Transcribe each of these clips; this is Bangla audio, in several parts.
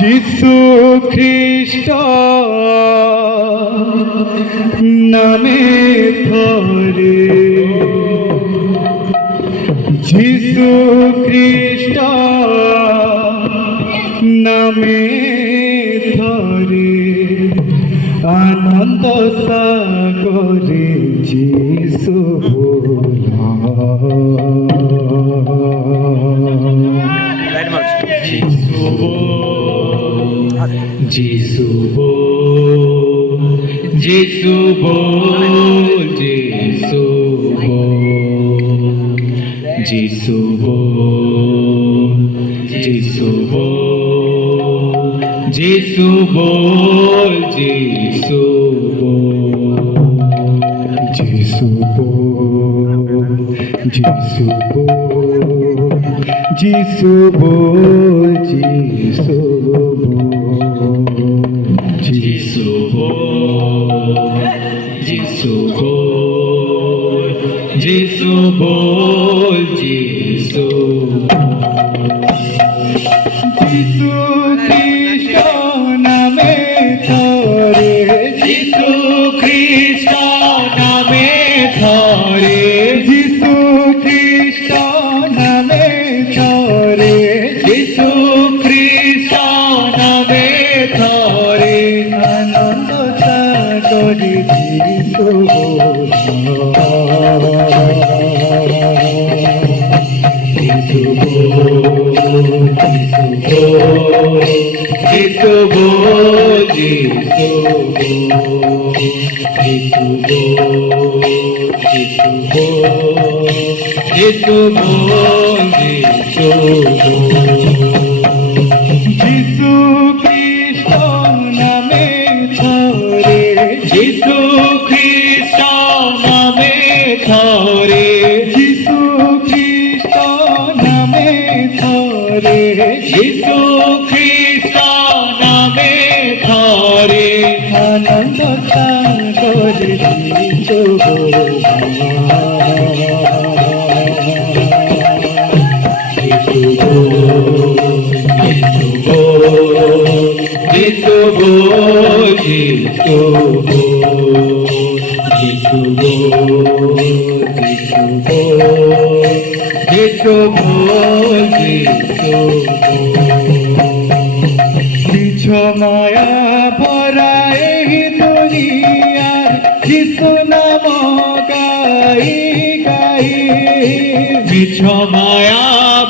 যিশু খ্রিস্ট নামে ধরে, যিশু খ্রিস্ট নামে ধরে, আনন্দ সাগরে যিশু যিশু বল, যিশু বল, যিশু বল, যিশু বল, যিশু বল, যিশু বল, যিশু বল, যিশু বল, যিশু বল, যিশু বল, যিশু যিশু বল, যিশু বল, যিশু বল, যিশু যিশু খ্রিস্ট নামে ধরে, যিশু খ্রিস্ট নামে ধরে, যিশু খ্রিস্ট নামে ধরে, যিশু খ্রিস্ট নামে ধরে, আনন্দ সাগরে যিশু বল, যিশু বল, যিশু বল, যিশু বল, যিশু বল, যিশু বল, যিশু বল, যিশু বল, যিশু খ্রিস্ট নামে ধরে, যিশু খ্রিস্ট নামে ধরে, যিশু খ্রিস্ট নামে ধরে, যিশু খ্রিস্ট নামে ধরে, আনন্দ সাগরে যিশু বল, যিশু বল, যিশু বল, যিশু বল, যিশু বল, যিশু বল, যিশু বল, যিশু বিছ মায়া ভরা এই দুনিয়ার, যিশু নাম গাই গাই, বিছ মায়া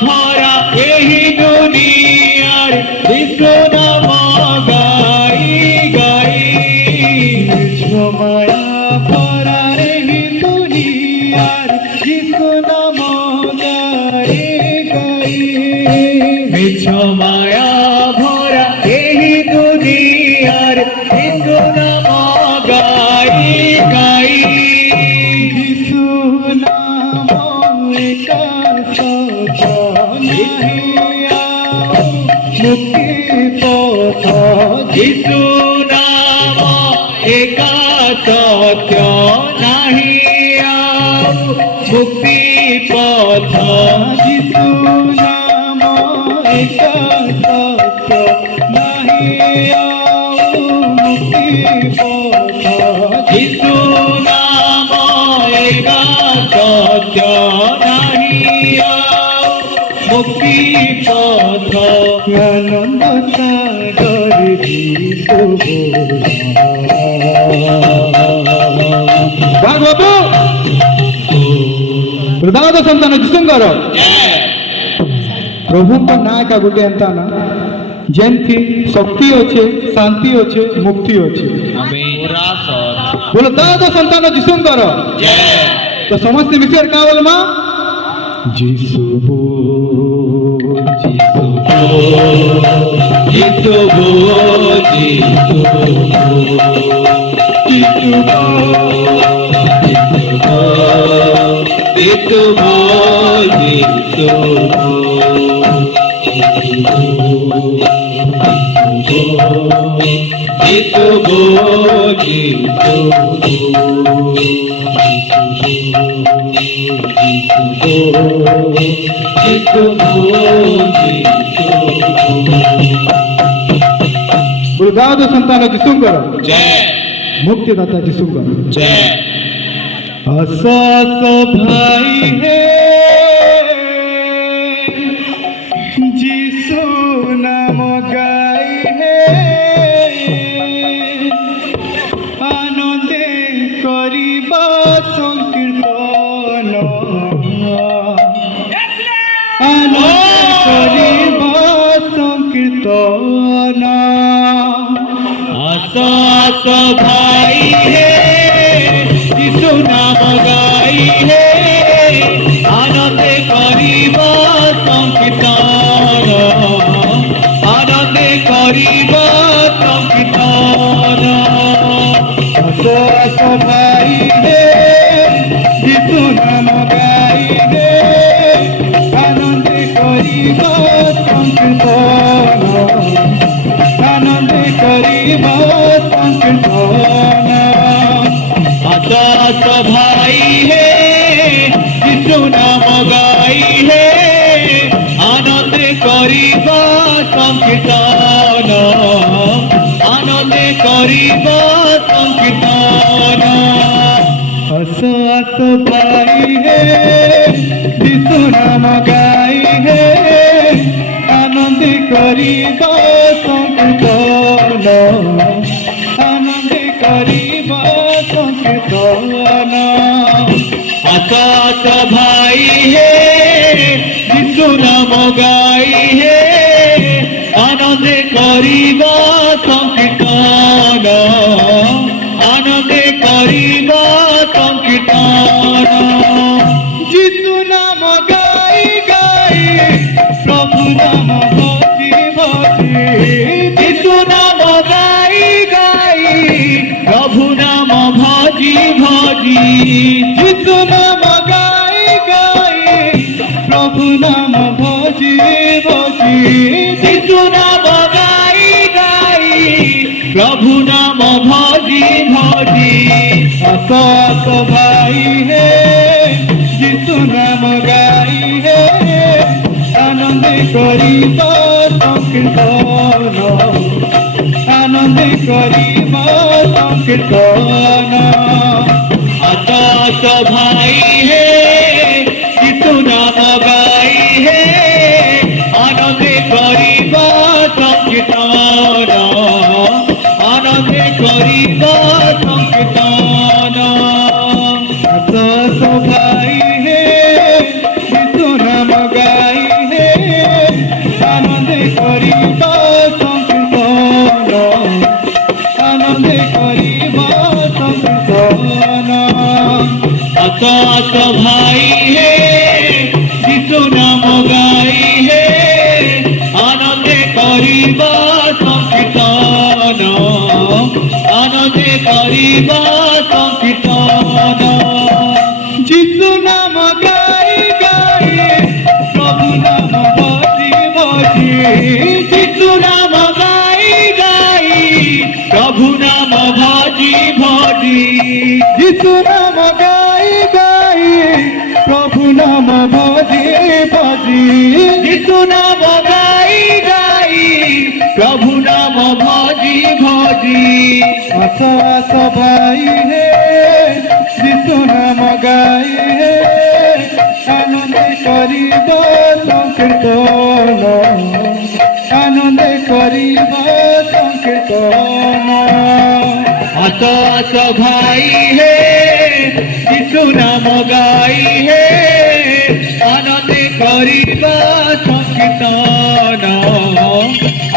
ভরা এই দুনিয়ার, যিশু নাম গাই গাই, বিছ মায়া ভরা এই দুনিয়ার, যিশু নাম গাই গাই, বিছ মায়া ভরা এই দুনিয়ার, যিশু নাম গাই গাই, যিশু নাম একা সত্য নাহিয়া মুক্তি পথ, যিশু নাম একা সত্য নাহিয়া মুক্তি পথ, যিশু নাম একা সত্য নাহিয়া মুক্তি পথ, যিশু নাম একা সত্য নাহিয়া মুক্তি পথ, আনন্দ সাগরে যিশু বল। ଭାଗବତ ହୃଦୟ ସନ୍ତାନ ଯୀଶୁଙ୍କର ପ୍ରଭୁଙ୍କ ନାଁ ଏକା ଗୋଟେ ଏନ୍ତା ନା ଯେମିତି ଶକ୍ତି ଅଛେ, ଶାନ୍ତି ଅଛେ, ମୁକ୍ତି ଅଛେ। ହୃଦୟ ସନ୍ତାନ ଯୀଶୁଙ୍କର ତ ସମସ୍ତେ ମିଶିକି କାଁ ବୋଲମା ଯୀଶୁ ବୋଲ, ଯୀଶୁ ବୋଲ, ଯୀଶୁ ବୋଲ, ଯୀଶୁ ବୋଲ, ଯୀଶୁ ବୋଲ, ଯୀଶୁ ବୋଲ, ଯୀଶୁ ବୋଲ, जितु गो जितु गुरुदाद संतान जिसूंकर जय मुक्तिदाता जिसूंकर जय असस भाई है जिसु नाम गाई है आनंदे करिबा संकीर्तन आनंदे करिबा संकीर्तन आसास भाई है जिसु नाम गाई है आनंदे करिबा संकीर्तन आनंदे करिबा संकीर्तन आसास भाई है जिसु नाम गाई है आनंदे करिबा संकीर्तन आनंदे करिबा संकीर्तन आसास भाई है जिसु नाम गाई है आनंदे करिबा संकीर्तन आनंदे करिबा संकीर्तन आसास भाई है जिसु नाम गाई है आनंदे करिबा संकीर्तन आनंदे करिबा संकीर्तन आकाश भाई है जिसु नाम गाई है आनंदे करिबा संकीर्तन आनंदे करिबा संकीर्तन जिसु नाम गाई गाई प्रभु नाम भजी भजी जिसु नाम गाई गाई प्रभु नाम भजी भजी जिसु नाम गाई गाई प्रभु नाम भजी भजी जिसु नाम गाई गाई प्रभु नाम भजी भजी आसास भाई है जिसु नाम गाई है आनंदे करिबा संकीर्तन आनंदे करिबा संकीर्तन आकाश भाई है जिसु नाम गाई है आनंदे करिबा संकीर्तन आनंदे करिबा संकीर्तन आसास भाई है जिसु नाम गाई है आनंदे करिबा संकीर्तन आनंदे करिबा संकीर्तन आकाश भाई है जिसु नाम गाई है आनंदे करिबा संकीर्तन आनंदे करिबा संकीर्तन जिसु नाम गाई गाई प्रभु नाम भजी भजी जिसु नाम गाई गाई प्रभु नाम भजी भजी जिसु नाम गाई गाई प्रभु नाम भजी भजी जिसु नाम गाई गाई प्रभु नाम भजी भजी आसास भाई है जिसु नाम गाई है आनंदे करिबा संकीर्तन आनंदे करिबा संकीर्तन आकाश भाई है जिसु नाम गाई है आनंदे करिबा संकीर्तन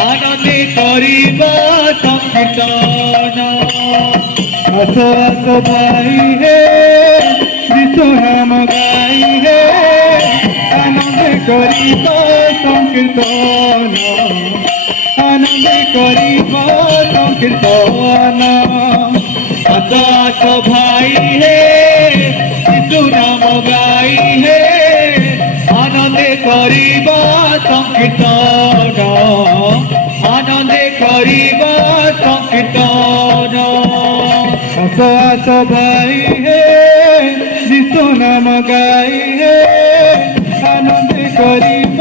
आनंदे करिबा संकीर्तन आसास भाई है जिसु नाम गाई है आनंदे करिबा संकीर्तन आनंदे करिबा संकीर्तन आकाश भाई है जिसु नाम गाई है आनंदे करिबा संकीर्तन আস আস ভাই হে যিশু নাম গাই হে আনন্দে করিব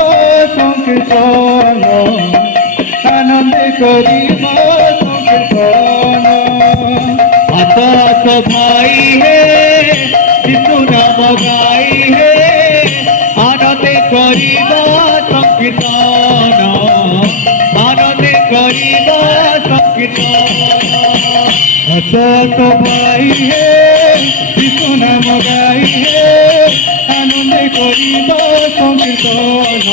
সংকীর্তন আনন্দে করিব সংকীর্তন আস আস ভাই হে যিশু নাম গাই হে আনন্দে করিব সংকীর্তন আনন্দে করিব সংকীর্তন আস আস ভাই হে যিশু নাম গাই হে আনন্দে করিব সংকীর্তন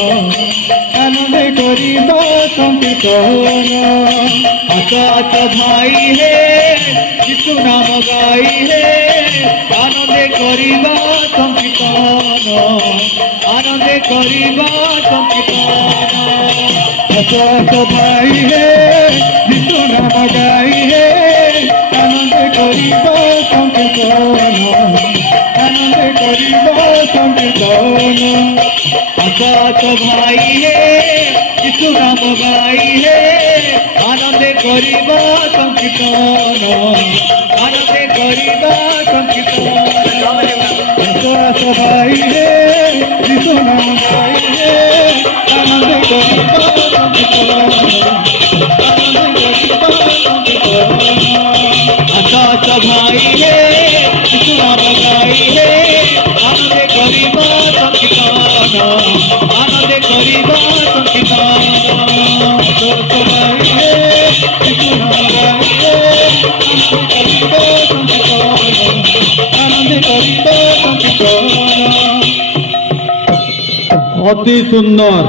আনন্দে করিব সংকীর্তন আস আস ভাই হে যিশু নাম গাই হে আনন্দে করিব সংকীর্তন আনন্দে করিব সংকীর্তন আস আস ভাই হে যিশু নাম গাই হে আনন্দে করিব সংকীর্তন আনন্দে করিব সংকীর্তন আস আস ভাই হে যিশু নাম গাই হে আনন্দে করিব সংকীর্তন আনন্দে করিব সংকীর্তন আস আস ভাই হে যিশু নাম গাই হে আনন্দে করিব সংকীর্তন আনন্দে করিব সংকীর্তন আস আস ভাই হে যিশু নাম গাই হে আনন্দে করিব সংকীর্তন আনন্দে করিব সংকীর্তন অতি সুন্দর।